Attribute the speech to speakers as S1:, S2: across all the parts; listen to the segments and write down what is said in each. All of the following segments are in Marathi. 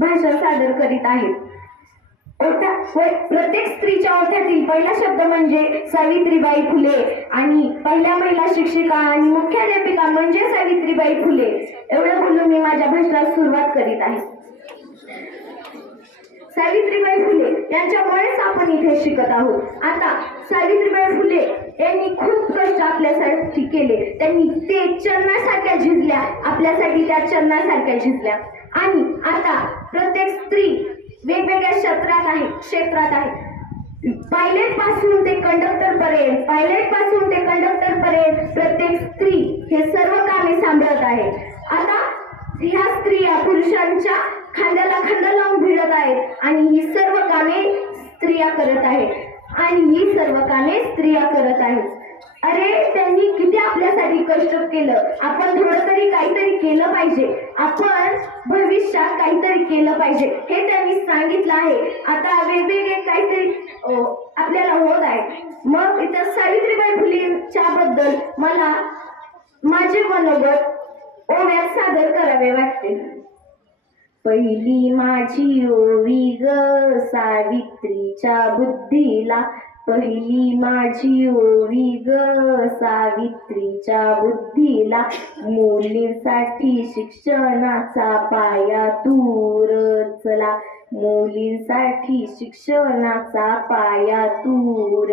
S1: भाषण सादर करीत आहे. प्रत्येक स्त्रीच्या ओठ्यातील पहिला शब्द म्हणजे सावित्रीबाई फुले आणि पहिल्या महिला शिक्षिका आणि मुख्याध्यापिका म्हणजे सावित्रीबाई फुले. एवढं बोलून मी माझ्या भाषणास सुरुवात करीत आहे. सावित्रीबाई फुले यांच्यामुळेच आपण इथे शिकत आहोत. आता सावित्रीबाई फुले यांनी खूप कष्ट आपल्यासाठी केले त्यांनी ते चरणासारख्या झिजल्या आपल्यासाठी त्या चरणासारख्या झिजल्या. आणि आता प्रत्येक स्त्री वेगवेगळ्या क्षेत्रात आहे क्षेत्रात आहे. पायलटपासून ते कंडक्टर पर्यंत पायलटपासून ते कंडक्टर पर्यंत प्रत्येक स्त्री हे सर्व कामे सांभाळत आहे. आता ह्या स्त्रिया पुरुषांच्या खांद्याला खांदा लावून भिडत आहेत आणि ही सर्व कामे स्त्रिया करत आहेत. आणि ही सर्व कामे स्त्रिया करत आहेत. अरे त्यांनी किती आपल्यासाठी कष्ट केलं. आपण थोडं तरी काहीतरी केलं पाहिजे. आपण भविष्यात काहीतरी केलं पाहिजे. हे त्यांनी सांगितलं आहे. आता वेगवेगळे काहीतरी आपल्याला होत आहे. मग इथं सावित्रीबाई फुलेच्या बद्दल मला माझे मनोगत ओव्यात सादर करावे वाटते. पहिली माझी ओवी ग सावित्रीच्या बुद्धीला पहिली माझी ओवी ग सावित्रीच्या बुद्धीला. मुलींसाठी शिक्षणाचा पाया तू चला. मुलींसाठी शिक्षणाचा पाया तू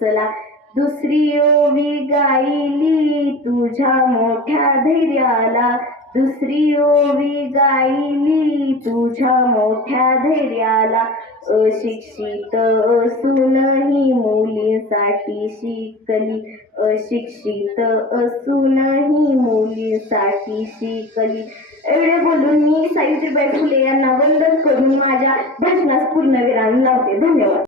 S1: चला. दुसरी ओवी गायली तुझ्या मोठ्या धैर्याला. दुसरी ओवी गायली तुझ्या मोठ्या धैर्याला. अशिक्षित असूनही मुलींसाठी शिकली. अशिक्षित असूनही मुलींसाठी शिकली. एवढे बोलून मी सावित्रीबाई फुले यांना वंदन करून माझ्या भाषणास पूर्णविराम लावते. धन्यवाद.